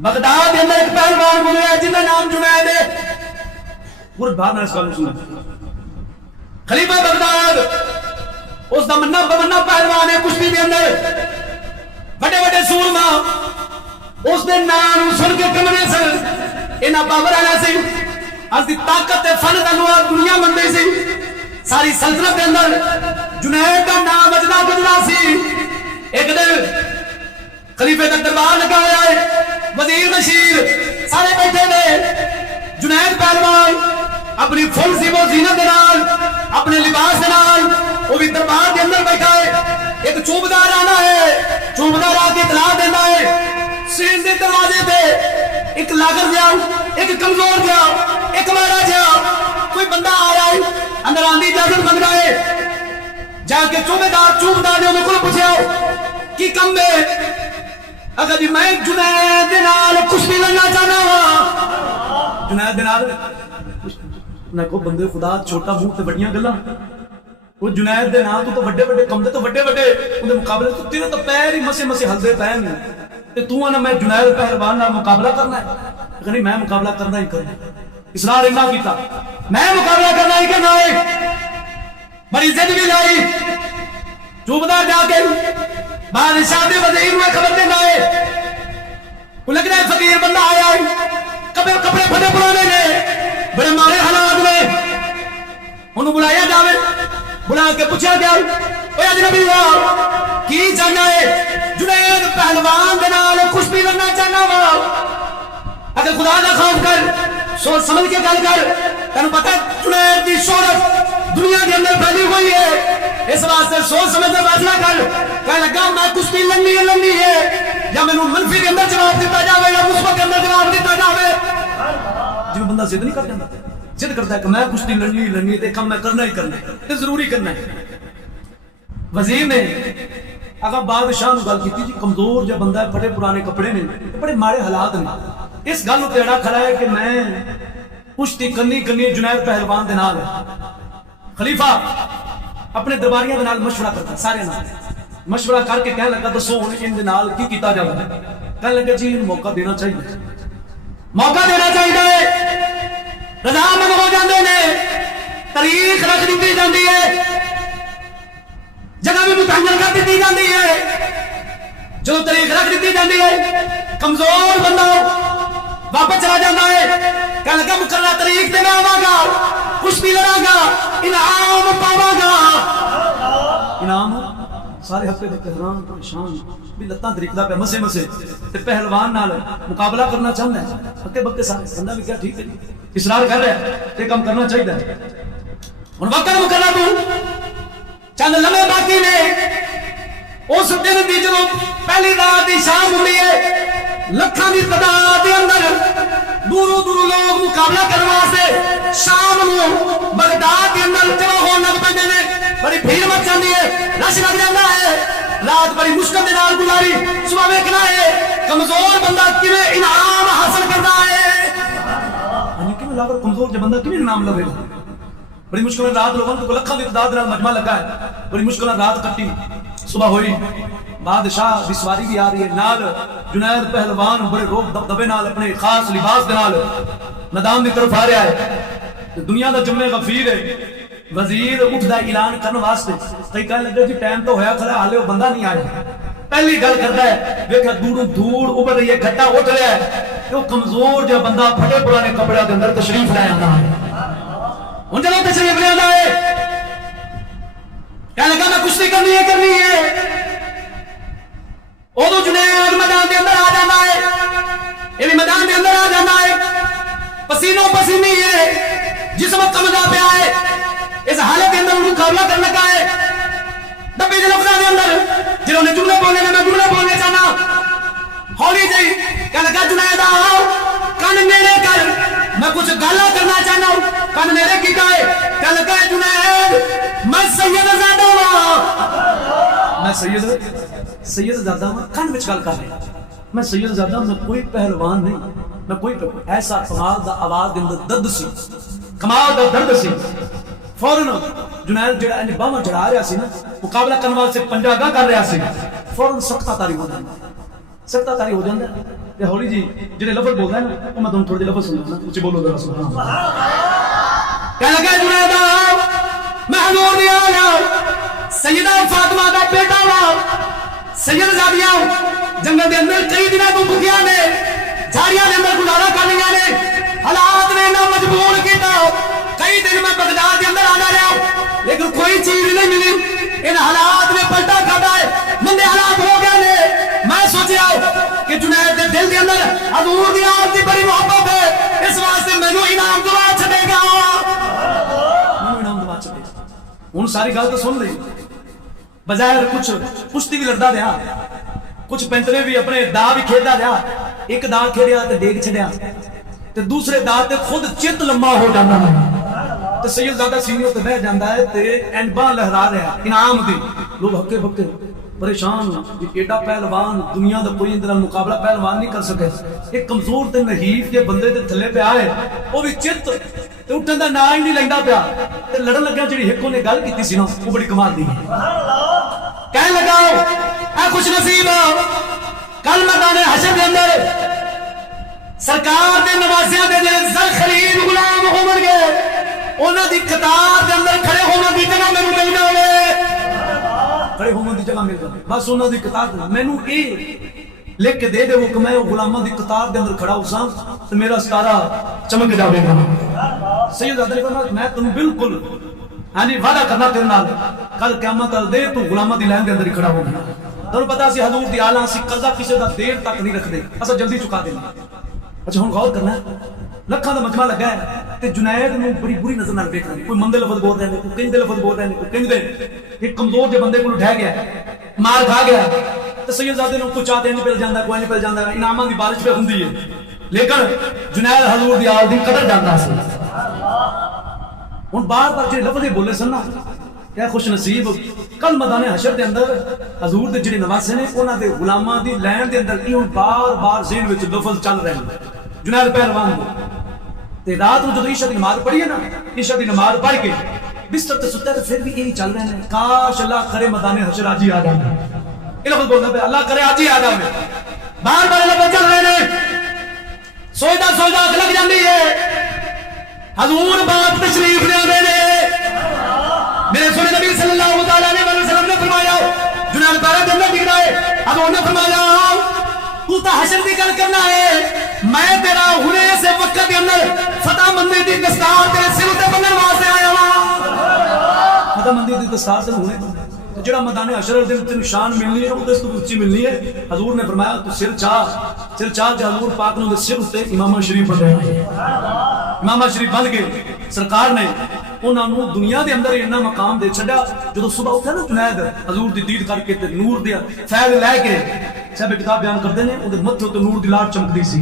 Baghdad के अंदर एक पहलवान गुजरा जिंदा नाम जुनैद है। पूरे बाहर ना इसका सुना खलीफा बगदाद उसका मन्ना बमन्ना पहलवान है कुश्ती के अंदर बड़े बड़े सूरमा उसके नाम सुन के कमरे से इन्हें बाबर आना सी असदी ताकत फन का दुनिया मनती सी सारी सल्तनत के अंदर जुनैद का नाम बजना बजना सी। एक दिन खलीफे का दरबार लगा हुआ है वजीर बशीर सारे बैठे ने जुनैद पहलवान अपनी फुल सीबो जीनत के नाल अपने लिबास के नाल वो भी दरबार के अंदर बैठा है। एक चौबदार आना है चौबदार आके इतला देता है सीन के दरवाजे पे एक लागर जाओ एक कमजोर जाओ एक मारा जाओ कोई बंदा आया है अंदर आंधी इजाजत मंग रहा है। जाके चौबदार ने उन्हें पूछा की कम है अगर जी मैं जुनैद नाल कुश्ती लड़ना चाहना वा जुनैद नाल ना को बंदे खुदा छोटा मुंह ते बड़ियां गल्लां वो जुनैद दे नाल तो बड़े बड़े कम दे तो बड़े बड़े उनके मुकाबले तो तेरे तो पैर ही मसे मसे हलदे पैन ते तू आना मैं जुनैद पहलवान नाल मुकाबला करना है कहनी मैं मुकाबला करना ही करना इसरार इन्ना कीता मैं मुकाबला करना ही करना है बड़ी जिद भी लाई चौबदार जाके बादशाह दे वजीर में खबर देना है वो लग रहा है फकीर बंदा आया है कपड़े कपड़े फटे पुराने ने बड़े मारे हालात में उन्हें बुलाया जावे बुला के पूछा गया ओए अजनबी की चाहना है जुनैद पहलवान के नाल कुश्ती लड़ना चाहना वा अगर खुदा ना खौफ कर सोच समझ के गल कर तेन पता जुनैद की शोहरत दुनिया के अंदर फैली हुई है इस वास्ते सोच समझ कर फैसला कर कह लगा मैं कुश्ती लड़नी है या मैनू मनफी के अंदर जवाब दिता जाए या मुस्बत के अंदर जवाब दिता जाए। जिवें बंदा जिद नहीं करता जिद करता है कि मैं कुश्ती लड़नी है काम मैं करना ही करना है जरूरी करना है। वजीर ने अगर बादशाह ने गल की जी कमजोर जो बंदा है बड़े पुराने कपड़े ने बड़े माड़े हालात ने इस गल तेड़ा खड़ा है कि मैं कुश्ती करनी जुनैद पहलवान के नाल खलीफा अपने दरबारियों के नाल मशवरा करता सारे नाल मशवरा करके कह लगा दसो हुण इनदे नाल की कीता जावे कह लगे जी मौका देना चाहिए रजामंद हो जाते ने तारीख रख दी जाती है जगह भी मुतयन कर दी जाती है जो तारीख रख दी जाती है कमजोर बंदा वापस चला जाता है कह लगा मुकर्रर तारीख ते मैं आवांगा कुश्ती लड़ांगा इनाम पावांगा इनाम सारे हफ्ते तक हैरान परेशान भी लत्तां तरीकदा पे मसे मसे ते पहलवान नाल मुकाबला करना चाहता है हक्के बक्के सारे बंदा भी क्या ठीक है इसरार कर रहा है ये काम करना चाहिए हुण वक्त मुकर्रर तू चंद लम्हे बाकी ने उस दिन दी जो पहली रात की शाम हुंदी है लखां दी तादाद दे अंदर दूरों दूरों लोग मुकाबला करने वास्ते शाम नूं बगदाद के अंदर जमा होण लग पैंदे ने बड़ी भीड़ मच जाती है रश लग जाता है रात बड़ी मुश्किल के नाल गुजारी सुबह वेखना है कमजोर बंदा किवें इनाम हासिल करता है किवें लागर कमजोर जो बंदा किवें इनाम लवेगा बड़ी मुश्किल रात लोगों को लखों की तादाद नाल मजमा लगा है बड़ी मुश्किल रात कट्टी सुबह हुई बादशाह की सवारी भी आ रही है नाल जुनैद पहलवान बड़े रोक दबदबे नाल अपने खास लिबास के नाल मैदान की तरफ आ रहा है दुनिया का जम्मे गफीर है वजीर उठदा ऐलान करने वास्ते कई कह लगे जी टाइम तो होया खड़ा हाले वो बंदा नहीं आया पहली गल करता है देखा दूर धूड़ उबर रही है घट्टा उठ रहा है वो कमजोर जो बंदा फटे पुराने कपड़े के अंदर तशरीफ ले आता है हुण जदों तशरीफ ले आता है कह लगा मैं कुश्ती करनी है उदों जुनैद मैदान के अंदर आ जाता है ये भी मैदान के अंदर आ जाता है पसीनों पसीनी है जिसम कमदा पे आए इस हालत के अंदर मुकाबला करने का है डब्बे के लफ्ज़ों के अंदर जिन्होंने जुमले बोलने में मैं जुमले बोलने जाना हौली जी कह लगा जुनैद आओ कान मेरे कर मैं कुछ गाला करना चाहता हूं कान मेरे की कहे कह लगा जुनैद मैं सैयद ज़ादा मैं सैयद ज़ादा कान विच गल कर रहा मैं सैयद ज़ादा मैं कोई पहलवान नहीं मैं कोई ऐसा कमाल दा आवाज के अंदर दर्द सी कमाल दा दर्द सी फौरन जुनैद जो बाहर चढ़ा रहा सी ना मुकाबला करने वास्ते पंजा अगा कर रहा सी फौरन सख्ता तारी हो जाता ਤੇ ਹੌਲੀ ਜੀ ਜਿਹੜੇ ਲਫ਼ਜ਼ ਬੋਲਦਾ ਹੈ ਨਾ ਉਹ ਮੈਂ ਤੁਹਾਨੂੰ ਥੋੜੇ ਜਿਹੇ ਲਫ਼ਜ਼ ਸੁਣਾਉਣਾ, ਉੱਚੀ ਬੋਲੋ ਜ਼ਰਾ ਸੁਭਾਨ ਅੱਲਾਹ। ਕਹਿ ਲਗਾ ਜੁਨੈਦ ਮੈਂ ਹਜ਼ੂਰ ਦੀ ਆਲਾ ਸੈਯਦਾ ਫਾਤਿਮਾ ਦਾ ਬੇਟਾ ਵਾ। ਸੈਯਦਜ਼ਾਦੀਆਂ ਜੰਗਲ ਦੇ ਅੰਦਰ ਕਈ ਦਿਨਾਂ ਤੋਂ ਭੁੱਖੀਆਂ ਨੇ, झाड़ियां के अंदर गुजारा कर लिया ने, हालात ने ना मजबूर किया। कई दिन मैं बगदाद के अंदर आना रहा लेकिन कोई चीज नहीं मिली। इन हालात ने पलटा काटा है, मंदे हालात हो गए ने। मैं सोचा कि जुनैद के दिल के अंदर हजूर दी आमद की बड़ी मोहब्बत है, इस वास्ते मैनू इनाम दुआ छड़ेगा, मैनू इनाम दुआ छड़ेगा। हुण सारी गल तो सुन ली। बजाय कुछ कुश्ती भी लड़दा रहा, कुछ पैंतरे भी अपने दा भी खेलता रहा। एक दा खेलिया ते डेग छड़िया ते दूसरे दा ते खुद चित लम्मा हो जाता है ते सैयदजादा सीनियर ते बह जाता है ते एंडबा लहरा रहा इनाम दी। लोग हक्के बक्के परेशान कि एडा पहलवान दुनिया का कोई इंदे नाल मुकाबला पहलवान नहीं कर सके। एक कमजोर ते नहीफ के बंदे ते थल्ले पिया है, वो भी चित ते उठन दा ना ही नहीं लैंदा पिया ते लड़न लग्या जिहड़ी हिक ओने गल कीती सी ना वो बड़ी कमाल दी कहन लगा ए खुश नसीब कल मैदान हशर के अंदर सरकार के नवाजियां दे जिहड़े ज़र खलील गुलाम होवन गए उन्हां दी कतार दे अंदर खड़े होवन दी जगह मैनूं मिल जावे, खड़े होवन दी जगह मिल जावे। बस उन्हां दी कतार मैनूं ए लिख के दे देवो कि मैं वो गुलामां दी कतार दे अंदर खड़ा होसां ते मेरा सितारा चमक जावेगा। सैयदजादा ने कहा मैं तुम बिल्कुल हाँ जी वादा करना तेरे नाल कल क़यामत वाले दिन तू गुलामां दी लाइन दे अंदर ही खड़ा होगा। तुहानूं पता सी हजूर दी आला सी कर्जा किसी दा देर तक नहीं रखते, असां जल्दी चुका देना। अच्छा हुण गौर करना लखां दा मजमा लगा है ते जुनैद नूं बड़ी बुरी नजर नाल वेख रहे, कोई मंदे लफज बोल रहे हैं, कोई कहंदे लफज बोल रहे हैं, कोई कहंदे एक कमजोर जे बंदे कोल उठा गया मार खा गया ते सैयदजादे नूं कुछ चाहते नहीं पिल जांदा, कोई नहीं पिल जांदा, इनामां दी बारिश पे हुंदी है। लेकिन जुनैद हजूर दी आल दी कदर जांदा सी। हुण बार-बार जे लफज बोले सन ना क्या खुश नसीब कल मैदान हशर के अंदर हजूर के जिहड़े नवासे ने उन्हां दे गुलामां दी लैन दे अंदर इहो बार-बार ज़हन विच लफज चल रहे हैं जुनैद पहलवान दे। ते रात नूं जदों ईशा दी नमाज पढ़ी है ना, ईशा दी नमाज पढ़ के बिस्तर ते सुत्ता ते फिर भी यही चल रहे हैं काश अल्लाह करे मैदान हशर आज ही आ जाए। ये लफज बोलदा पे अल्लाह करे आज ही आ जाए। बार-बार लफज चल रहे हैं, सोचदा सोचदा अग लग जाती है। हजूर बात तशरीफ ले आंदे ने, मेरे सोने नबी सल्लल्लाहु अलैहि वसल्लम ने फरमाया जुनैद पैरा के अंदर दिख रहा है। अब उन्होंने फरमाया तू तो हशर की गल करना है, मैं तेरा हुने से वक्त के अंदर फतह मंदी की दस्तार तेरे सिर ते बन्नण वास्ते आया हां। फतह मंदी की दस्तार से हुने तो जेड़ा मैदान हशर दे तेनु शान मिलनी है वो तो ऊंची मिलनी है। हजूर ने फरमाया तू सिर चाह जे हजूर पाक ने सिर उत्ते इमाम शरीफ बन रहे इमाम शरीफ बन के सरकार ने उन्होंने दुनिया के अंदर इन्ना मकाम दे छड्या। जो सुबह उठा ना जुनैद हजूर की दीद करके ते नूर दे फैल लैके साहब किताब बयान करते हैं, मत्थे उत्ते नूर की लाट चमकती सी।